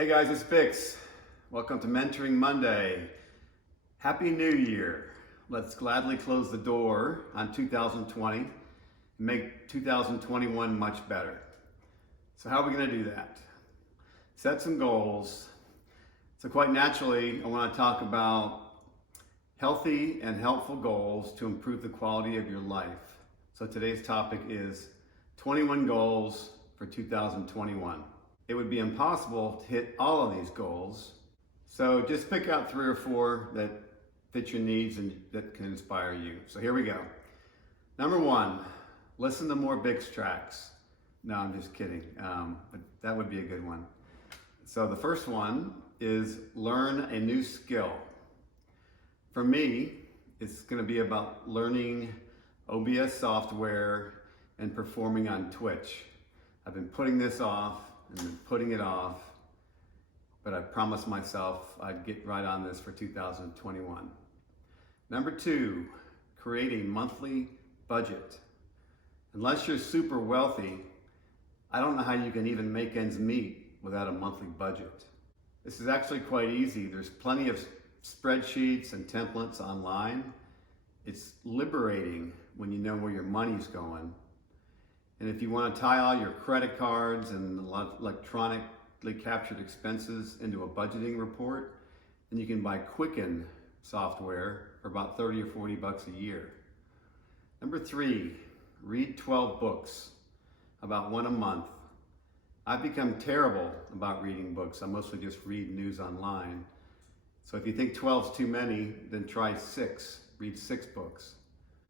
Hey guys, it's BiXX. Welcome to Mentoring Monday. Happy New Year. Let's gladly close the door on 2020 and make 2021 much better. So how are we going to do that? Set some goals. So quite naturally, I want to talk about healthy and helpful goals to improve the quality of your life. So today's topic is 21 goals for 2021. It would be impossible to hit all of these goals. So just pick out 3 or 4 that fit your needs and that can inspire you. So here we go. Number 1, listen to more BiXX tracks. No, I'm just kidding. But that would be a good one. So the first one is learn a new skill. For me, it's going to be about learning OBS software and performing on Twitch. I've been putting this off and been putting it off, but I promised myself I'd get right on this for 2021. Number 2, create a monthly budget. Unless you're super wealthy, I don't know how you can even make ends meet without a monthly budget. This is actually quite easy. There's plenty of spreadsheets and templates online. It's liberating when you know where your money's going. And if you want to tie all your credit cards and electronically captured expenses into a budgeting report, then you can buy Quicken software for about 30 or 40 bucks a year. Number 3, read 12 books, about 1 a month. I've become terrible about reading books. I mostly just read news online. So if you think 12's too many, then try 6. Read 6 books.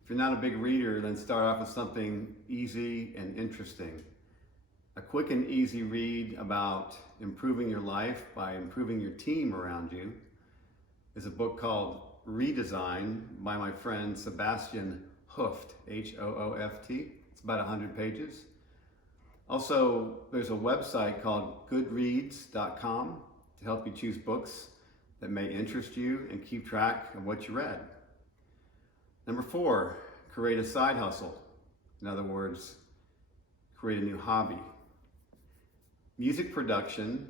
If you're not a big reader, then start off with something easy and interesting. A quick and easy read about improving your life by improving your team around you is a book called Redesign by my friend Sebastian Hooft, H-O-O-F-T. It's about 100 pages. Also, there's a website called goodreads.com to help you choose books that may interest you and keep track of what you read. Number 4, create a side hustle. In other words, create a new hobby. Music production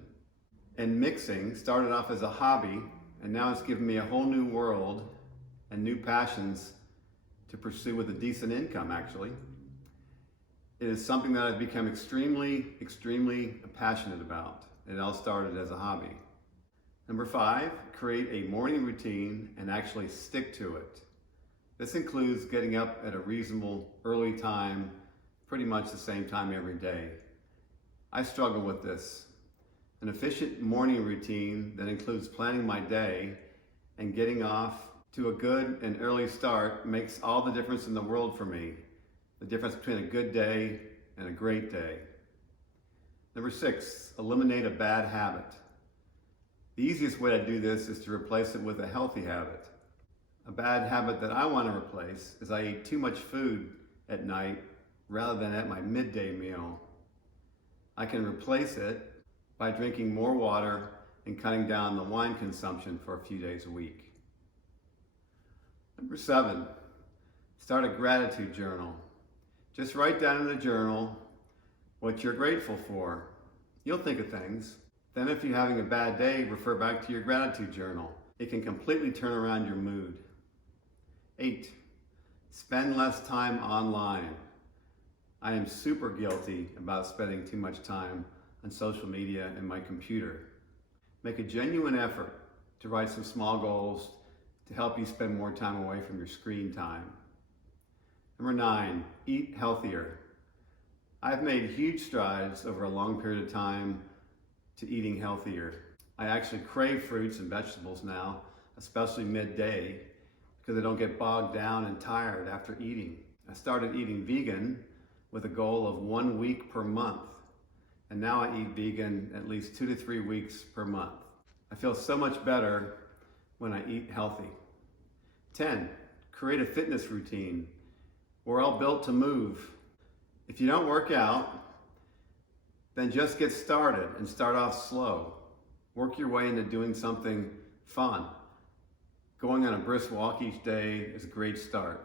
and mixing started off as a hobby, and now it's given me a whole new world and new passions to pursue with a decent income, actually. It is something that I've become extremely passionate about. It all started as a hobby. Number 5, create a morning routine and actually stick to it. This includes getting up at a reasonable early time, pretty much the same time every day. I struggle with this. An efficient morning routine that includes planning my day and getting off to a good and early start makes all the difference in the world for me. The difference between a good day and a great day. Number 6, eliminate a bad habit. The easiest way to do this is to replace it with a healthy habit. A bad habit that I want to replace is I eat too much food at night rather than at my midday meal. I can replace it by drinking more water and cutting down the wine consumption for a few days a week. Number 7, start a gratitude journal. Just write down in the journal what you're grateful for. You'll think of things. Then if you're having a bad day, refer back to your gratitude journal. It can completely turn around your mood. 8, spend less time online. I am super guilty about spending too much time on social media and my computer. Make a genuine effort to write some small goals to help you spend more time away from your screen time. Number 9, eat healthier. I've made huge strides over a long period of time to eating healthier. I actually crave fruits and vegetables now, especially midday, because I don't get bogged down and tired after eating. I started eating vegan with a goal of 1 week per month, and now I eat vegan at least 2 to 3 weeks per month. I feel so much better when I eat healthy. 10, create a fitness routine. We're all built to move. If you don't work out, then just get started and start off slow. Work your way into doing something fun. Going on a brisk walk each day is a great start.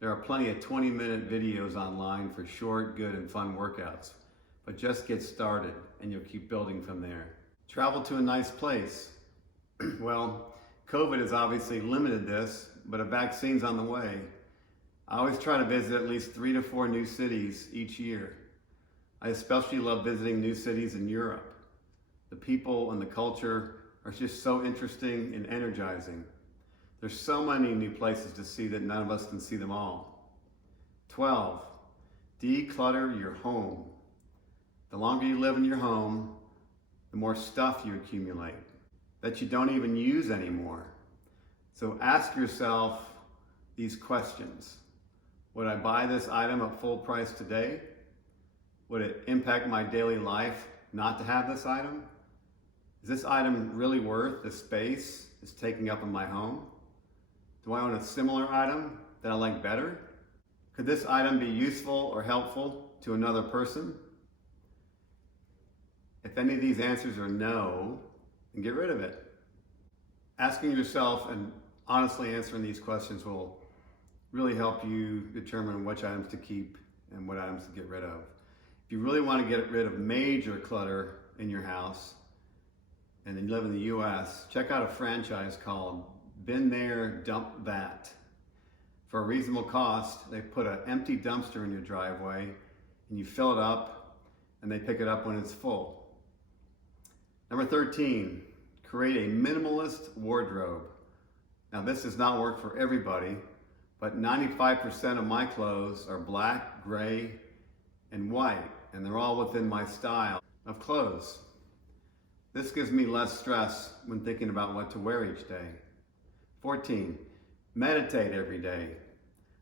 There are plenty of 20-minute videos online for short, good, and fun workouts, but just get started and you'll keep building from there. Travel to a nice place. Well, COVID has obviously limited this, but a vaccine's on the way. I always try to visit at least 3 to 4 new cities each year. I especially love visiting new cities in Europe. The people and the culture are just so interesting and energizing. There's so many new places to see that none of us can see them all. 12, declutter your home. The longer you live in your home, the more stuff you accumulate that you don't even use anymore. So ask yourself these questions. Would I buy this item at full price today? Would it impact my daily life not to have this item? Is this item really worth the space it's taking up in my home? Do I own a similar item that I like better? Could this item be useful or helpful to another person? If any of these answers are no, then get rid of it. Asking yourself and honestly answering these questions will really help you determine which items to keep and what items to get rid of. If you really want to get rid of major clutter in your house, and then you live in the US, check out a franchise called Been There, Dump That. For a reasonable cost, they put an empty dumpster in your driveway and you fill it up and they pick it up when it's full. Number 13, create a minimalist wardrobe. Now this does not work for everybody, but 95% of my clothes are black, gray, and white, and they're all within my style of clothes. This gives me less stress when thinking about what to wear each day. 14, meditate every day.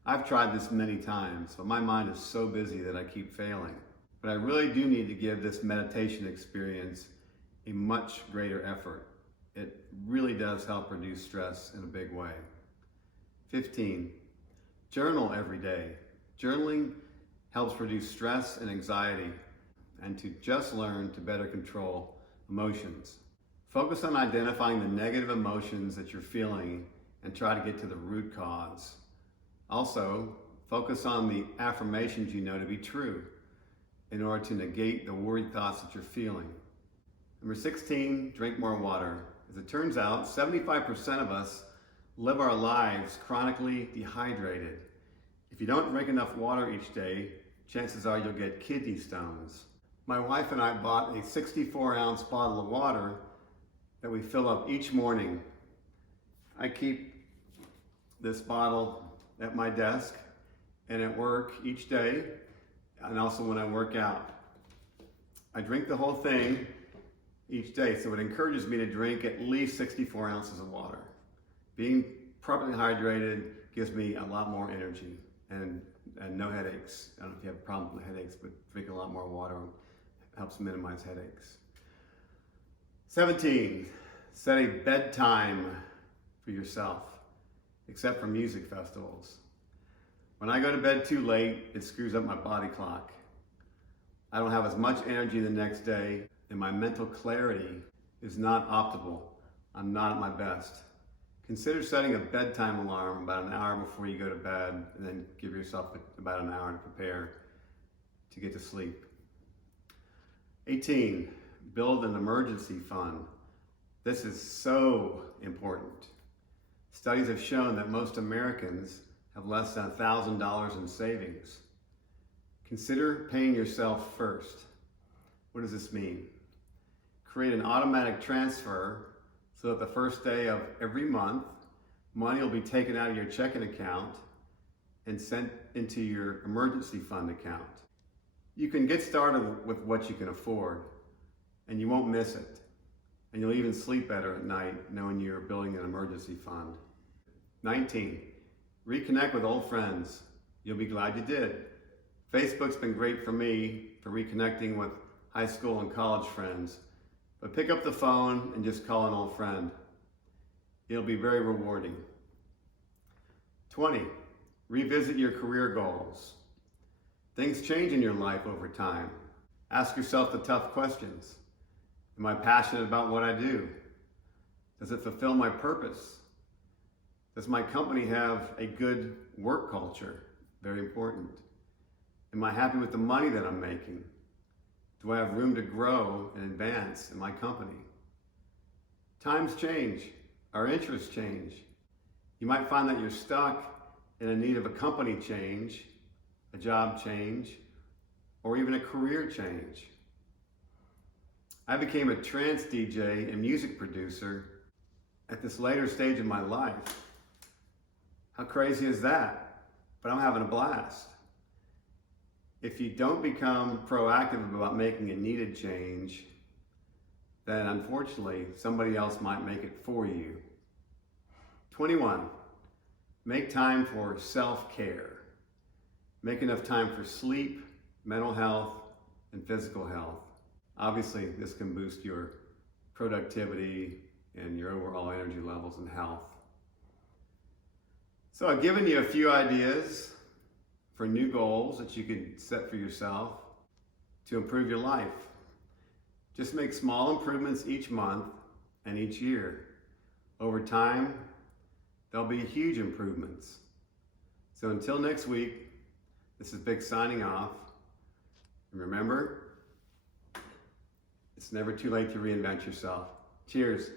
I've tried this many times, but my mind is so busy that I keep failing. But I really do need to give this meditation experience a much greater effort. It really does help reduce stress in a big way. 15, journal every day. Journaling helps reduce stress and anxiety and to just learn to better control emotions. Focus on identifying the negative emotions that you're feeling and try to get to the root cause. Also, focus on the affirmations you know to be true in order to negate the worried thoughts that you're feeling. Number 16, drink more water. As it turns out, 75% of us live our lives chronically dehydrated. If you don't drink enough water each day, chances are you'll get kidney stones. My wife and I bought a 64-ounce bottle of water that we fill up each morning. I keep this bottle at my desk and at work each day, and also when I work out. I drink the whole thing each day, so it encourages me to drink at least 64 ounces of water. Being properly hydrated gives me a lot more energy and no headaches. I don't know if you have a problem with headaches, but drinking a lot more water helps minimize headaches. 17, set a bedtime for yourself, except for music festivals. When I go to bed too late, it screws up my body clock. I don't have as much energy the next day, and my mental clarity is not optimal. I'm not at my best. Consider setting a bedtime alarm about an hour before you go to bed, and then give yourself about an hour to prepare to get to sleep. 18, build an emergency fund. This is so important. Studies have shown that most Americans have less than $1,000 in savings. Consider paying yourself first. What does this mean? Create an automatic transfer so that the first day of every month, money will be taken out of your checking account and sent into your emergency fund account. You can get started with what you can afford, and you won't miss it. And you'll even sleep better at night knowing you're building an emergency fund. 19, reconnect with old friends. You'll be glad you did. Facebook's been great for me for reconnecting with high school and college friends, but pick up the phone and just call an old friend. It'll be very rewarding. 20, revisit your career goals. Things change in your life over time. Ask yourself the tough questions. Am I passionate about what I do? Does it fulfill my purpose? Does my company have a good work culture? Very important. Am I happy with the money that I'm making? Do I have room to grow and advance in my company? Times change, our interests change. You might find that you're stuck and in need of a company change, a job change, or even a career change. I became a trance DJ and music producer at this later stage in my life. How crazy is that? But I'm having a blast. If you don't become proactive about making a needed change, then unfortunately somebody else might make it for you. 21, make time for self-care. Make enough time for sleep, mental health, and physical health. Obviously, this can boost your productivity and your overall energy levels and health. So I've given you a few ideas for new goals that you can set for yourself to improve your life. Just make small improvements each month and each year. Over time, there'll be huge improvements. So until next week, this is BiXX signing off. And remember, it's never too late to reinvent yourself. Cheers.